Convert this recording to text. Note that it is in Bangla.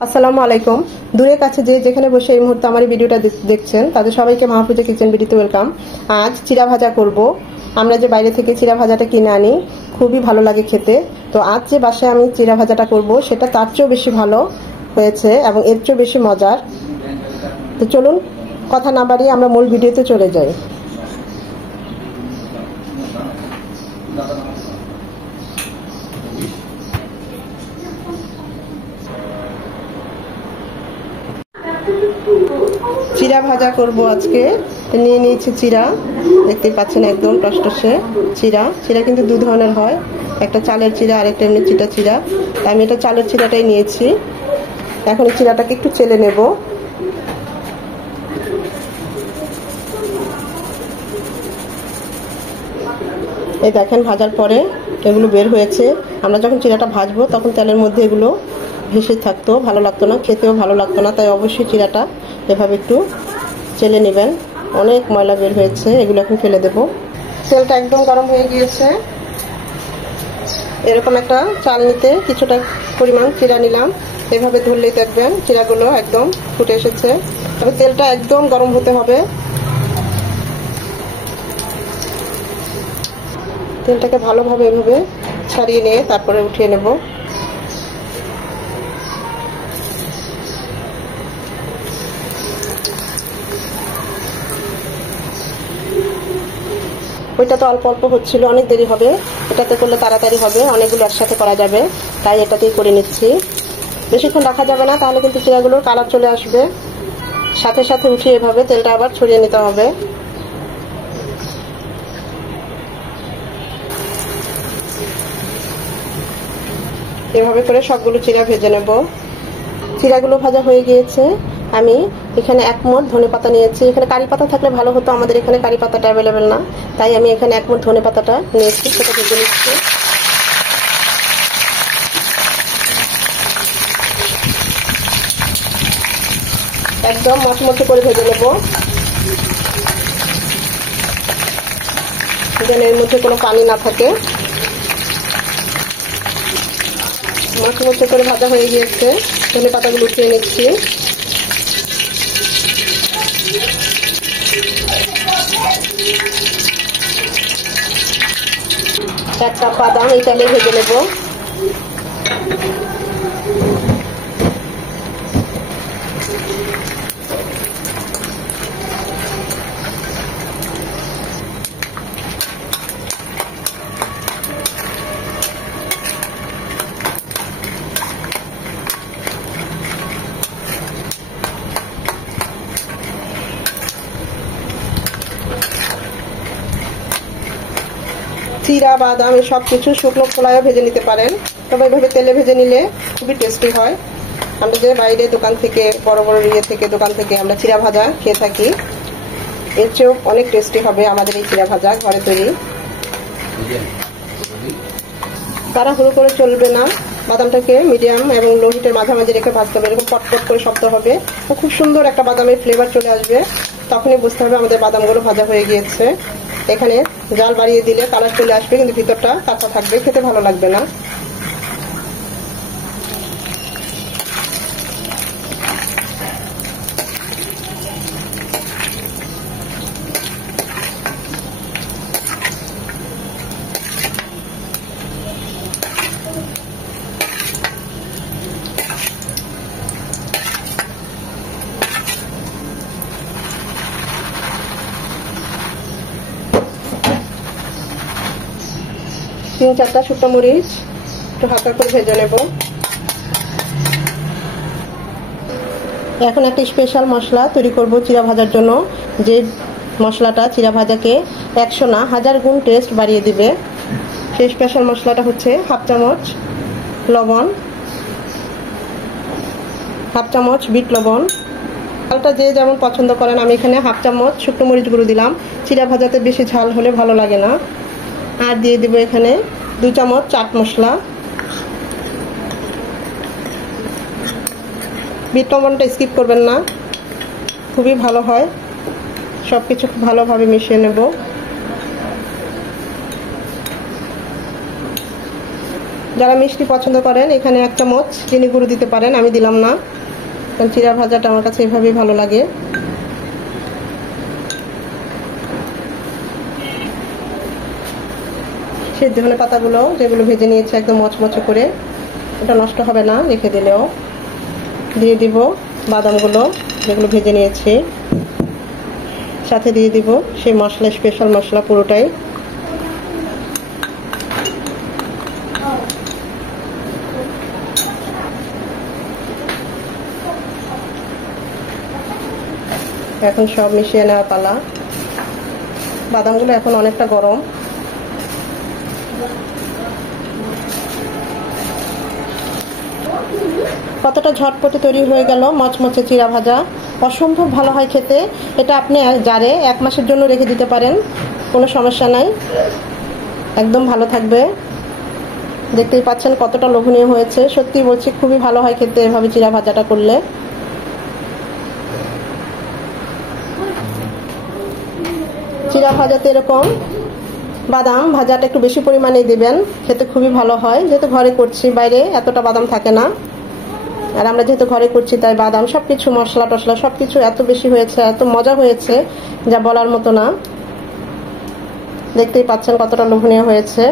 আসসালামু আলাইকুম। দূরে কাছে যে যেখানে বসে এই মুহূর্তে আমার এই ভিডিওটা দেখছেন তাদের সবাইকে মাহফুজা কিচেন ভিডিওতে ওয়েলকাম। আজ চিড়া ভাজা করব। আমরা যে বাইরে থেকে চিড়া ভাজাটা কিনে আনি, খুবই ভালো লাগে খেতে। তো আজ যে বাসায় আমি চিড়া ভাজাটা করব সেটা তার চেয়েও বেশি ভালো হয়েছে এবং এর চেয়েও বেশি মজার। তো চলুন কথা না বাড়িয়ে আমরা মূল ভিডিওতে চলে যাই। চিড়া ভাজা করব আজকে। নিয়ে নিয়েছি চিড়া, দেখতে পাচ্ছেন একদম টসটসে চিড়া। চিড়া কিন্তু দু ধরনের হয়, একটা চালের চিড়া আর একটা এমনি চিটা চিড়া। আমি এটা চালের চিড়াটাই নিয়েছি। এখন এই চিড়াটাকে একটু চেলে নেব। এই দেখেন ভাজার পরে এগুলো বের হয়েছে। আমরা যখন চিড়াটা ভাজবো তখন তেলের মধ্যে এগুলো ভেসে থাকতো, ভালো লাগতো না, খেতেও ভালো লাগতো না। তাই অবশ্যই চিড়াটা এভাবে একটু চেলে নেবেন। অনেক ময়লা বের হয়েছে, এগুলো এখন ফেলে দেব। তেলটা একদম গরম হয়ে গিয়েছে। এরকম একটা চালনিতে কিছুটা পরিমাণ চিড়া নিলাম। এভাবে ধরলেই দেখবেন চিড়াগুলো একদম ফুটে এসেছে। তবে তেলটা একদম গরম হতে হবে। তেলটাকে ভালোভাবে এভাবে ছাড়িয়ে নিয়ে তারপরে উঠিয়ে নেব। ওইটা তো অল্প অল্প হচ্ছিল, অনেক দেরি হবে। এটাতে করলে তাড়াতাড়ি হবে, অনেকগুলো একসাথে করা যাবে, তাই এটাতেই করে নিচ্ছি। বেশিক্ষণ রাখা যাবে না, তাহলে কিন্তু চিড়াগুলোর কালার চলে আসবে। সাথে সাথে উঠিয়ে এভাবে তেলটা আবার ছড়িয়ে নিতে হবে। এভাবে করে সবগুলো চিড়া ভেজে নেব। চিড়াগুলো ভাজা হয়ে গিয়েছে। আমি এখানে 1 মুঠ ধনেপাতা নিয়েছি। এখানে কারি পাতা থাকলে ভালো হতো, আমাদের এখানে কারি পাতাটা অ্যাভেলেবেল না, তাই আমি এখানে 1 মুঠ ধনেপাতাটা নিয়েছি, সেটা ভেজে নিচ্ছি। একদম মচমচে করে ভেজে নেব, যেন এর মধ্যে কোনো পানি না থাকে। মচমচে করে ভাজা হয়ে গিয়েছে। ধনেপাতাগুলো উঠিয়ে নিচ্ছি। একটা বাদাম এই তেলে ভেজে নেব। চিড়া বাদাম এই সব কিছু শুকনো খোলায়ও ভেজে নিতে পারেন, তবে এভাবে তেলে ভেজে নিলে খুবই টেস্টি হয়। আমরা যে বাইরে দোকান থেকে বড় বড় দোকান থেকে আমরা চিড়া ভাজা খেয়ে থাকি, এর চেয়েও অনেক টেস্টি হবে আমাদের এই চিড়া ভাজা ঘরে তৈরি। তাড়াহুড়ো করে চলবে না, বাদামটাকে মিডিয়াম এবং লো হিটের মাঝামাঝি রেখে ভাজতে হবে। এরকম পটপট করে শব্দ হবে, খুব সুন্দর একটা বাদামের ফ্লেভার চলে আসবে। তখনই বুঝতে হবে আমাদের বাদামগুলো ভাজা হয়ে গিয়েছে। এখানে জাল বাড়িয়ে দিলে কালার চলে আসবে, কিন্তু ভিতরটা কাঁচা থাকবে, খেতে ভালো লাগবে না। তিন চারটা শুকনো মরিচ একটু হালকা করে ভেজে নেব। এখন একটা স্পেশাল মশলা তৈরি করব চিড়া ভাজার জন্য, যে মশলাটা চিড়া ভাজাকে 100 না 1000 গুণ টেস্ট বাড়িয়ে দিবে। সেই স্পেশাল মশলাটা হচ্ছে 1/2 চামচ লবণ, 1/2 চামচ বিট লবণ। ঝালটা যে যেমন পছন্দ করেন, আমি এখানে 1/2 চামচ শুকনো মরিচ গুঁড়ো দিলাম। চিড়া ভাজাতে বেশি ঝাল হলে ভালো লাগে না। আর দিয়ে দিব এখানে 2 চামচ চাট মশলা। বিট লবণটা স্কিপ করবেন না, খুবই ভালো হয়। সবকিছু খুব ভালোভাবে মিশিয়ে নেব। যারা মিষ্টি পছন্দ করেন এখানে 1 চামচ চিনি গুঁড়ো দিতে পারেন, আমি দিলাম না, কারণ চিড়া ভাজাটা আমার কাছে এভাবেই ভালো লাগে। সেদ্ধ ধনে পাতাগুলো যেগুলো ভেজে নিয়েছি একদম মচমচে করে, ওটা নষ্ট হবে না রেখে দিলেও। দিয়ে দিব বাদামগুলো যেগুলো ভেজে নিয়েছি, সাথে দিয়ে দিব সেই মশলা, স্পেশাল মশলা পুরোটাই। এখন সব মিশিয়ে নেওয়া পালা। বাদামগুলো এখন অনেকটা গরম। কতটা ঝটপটে তৈরি হয়ে গেল মচমচে চিড়া ভাজা, অসম্ভব ভালো হয় খেতে। এটা আপনি জারে 1 মাসের জন্য রেখে দিতে পারেন, কোনো সমস্যা নাই, একদম ভালো থাকবে। দেখতেই পাচ্ছেন কতটা লোভনীয় হয়েছে, সত্যি বলছি খুবই ভালো হয় খেতে এভাবে চিড়া ভাজাটা করলে। চিড়া ভাজাতে এরকম বাদাম ভাজাটা একটু বেশি পরিমাণে দিবেন, খেতে খুবই ভালো হয়। যেহেতু ঘরে করছি, বাইরে এতটা বাদাম থাকে না, আর আমরা যেহেতু ঘরে করছি তাই বাদাম সবকিছু মশলা টশলা সবকিছু এত বেশি হয়েছে, এত মজা হয়েছে যা বলার মতো না। দেখতেই পাচ্ছেন কতটা লোভনীয় হয়েছে।